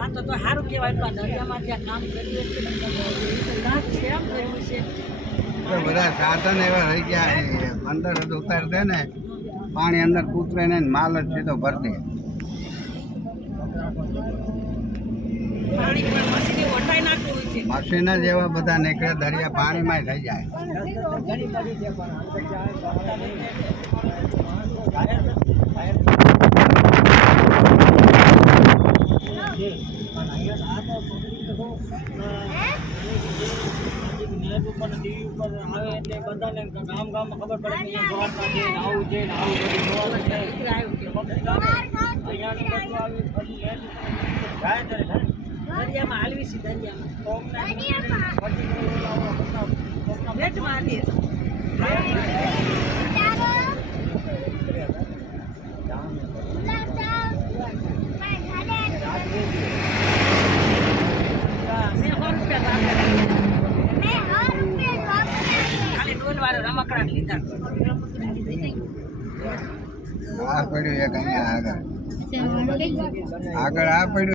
આ તો સારું કહેવાય તો દરિયામાં જ્યાં કામ કર્યું કેમ કર્યું છે બધા સાધન એવા રહી ગયા છે અંદર જ ઉતાર દે ને પાણી અંદર કૂતરે ને માલ જ સીધો ભરી દે પાણી પણ મશીને વટાઈ નાખતું હોય છે મશીન જ એવા બધા નીકળે દરિયા પાણીમાં થઈ જાય દરિયામાં હાલવી છે દરિયામાં ભેટમાં હાલીએ ખાલી ડોલવાળા રમકડા લીધા આ પડ્યું એક અહીંયા આગળ આ પડ્યું